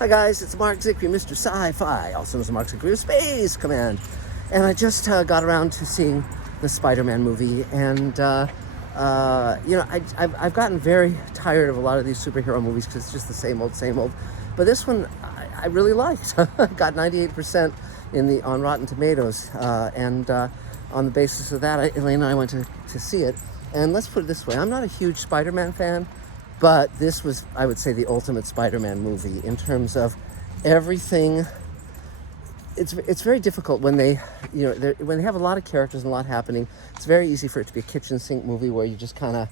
Hi guys, it's Mark Zickery, Mr. Sci-Fi, also known as Mark Zickery of Space Command. And I just got around to seeing the Spider-Man movie, and I've gotten very tired of a lot of these superhero movies because it's just the same old, same old. But this one I really liked. Got 98% on Rotten Tomatoes, and on the basis of that, Elaine and I went to see it. And let's put it this way: I'm not a huge Spider-Man fan. But this was, I would say, the ultimate Spider-Man movie in terms of everything. It's very difficult when they, when they have a lot of characters and a lot happening. It's very easy for it to be a kitchen sink movie where you just kind of,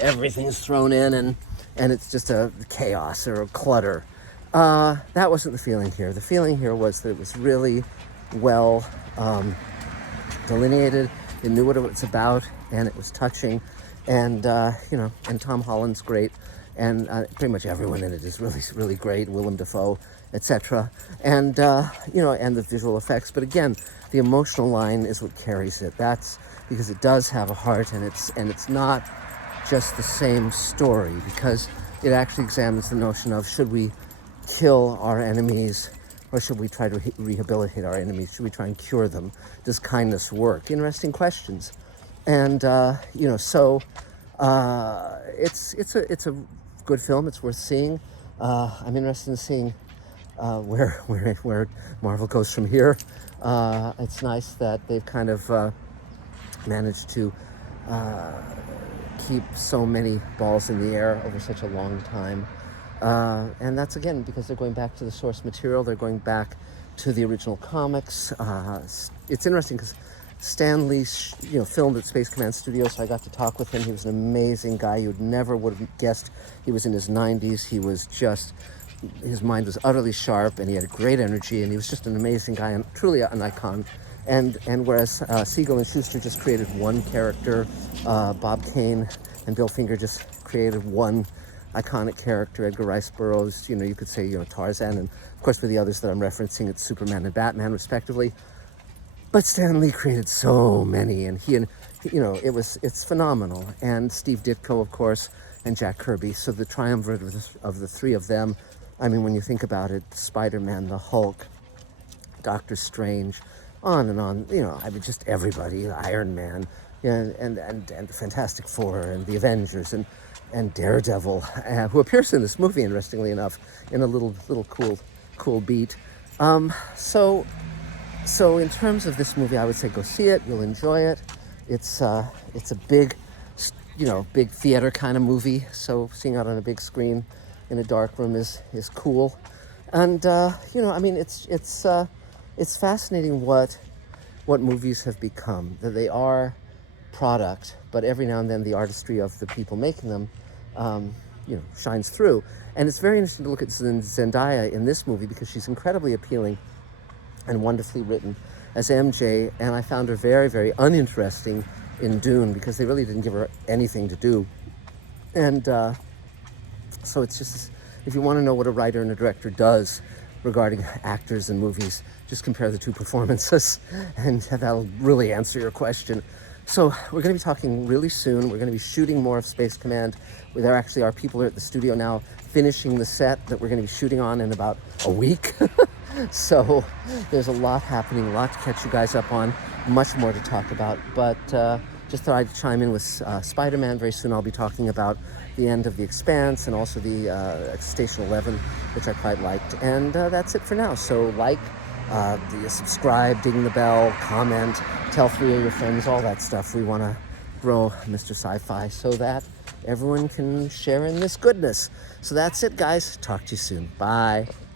everything's thrown in and it's just a chaos or a clutter. That wasn't the feeling here. The feeling here was that it was really well delineated. It knew what it was about, and it was touching. And and Tom Holland's great, and pretty much everyone in it is really, really great. Willem Dafoe, etc. And and the visual effects. But again, the emotional line is what carries it. That's because it does have a heart, and it's not just the same story, because it actually examines the notion of, should we kill our enemies, or should we try to rehabilitate our enemies? Should we try and cure them? Does kindness work? Interesting questions. And it's a good film. It's worth seeing. I'm interested in seeing where Marvel goes from here. It's nice that they've kind of managed to keep so many balls in the air over such a long time. And that's, again, because they're going back to the source material. They're going back to the original comics. It's interesting because Stan Lee, filmed at Space Command Studios, so I got to talk with him. He was an amazing guy. You never would have guessed he was in his 90s. He was just, his mind was utterly sharp, and he had a great energy, and he was just an amazing guy and truly an icon. And whereas Siegel and Schuster just created one character, Bob Kane and Bill Finger just created one iconic character, Edgar Rice Burroughs, you could say, Tarzan, and of course for the others that I'm referencing, it's Superman and Batman, respectively. But Stan Lee created so many, and it's phenomenal. And Steve Ditko, of course, and Jack Kirby. So the triumvirate of the three of them. I mean, when you think about it, Spider-Man, the Hulk, Doctor Strange, on and on. Just everybody, Iron Man, and the Fantastic Four, and the Avengers, and Daredevil, who appears in this movie, interestingly enough, in a little cool beat. So in terms of this movie, I would say go see it. You'll enjoy it. It's a big, big theater kind of movie. So seeing it on a big screen in a dark room is cool. And it's fascinating what movies have become. That they are product, but every now and then the artistry of the people making them, shines through. And it's very interesting to look at Zendaya in this movie because she's incredibly appealing and wonderfully written as MJ, and I found her very, very uninteresting in Dune because they really didn't give her anything to do. And so it's just, if you want to know what a writer and a director does regarding actors and movies, just compare the two performances, and that'll really answer your question. So we're going to be talking really soon. We're going to be shooting more of Space Command. There actually are people here at the studio now finishing the set that we're going to be shooting on in about a week. So there's a lot happening, a lot to catch you guys up on, much more to talk about. But just thought I'd chime in with Spider-Man. Very soon I'll be talking about the end of The Expanse and also the Station 11, which I quite liked. And that's it for now. So subscribe, ding the bell, comment, tell 3 of your friends, all that stuff. We want to grow Mr. Sci-Fi so that everyone can share in this goodness. So that's it, guys. Talk to you soon. Bye.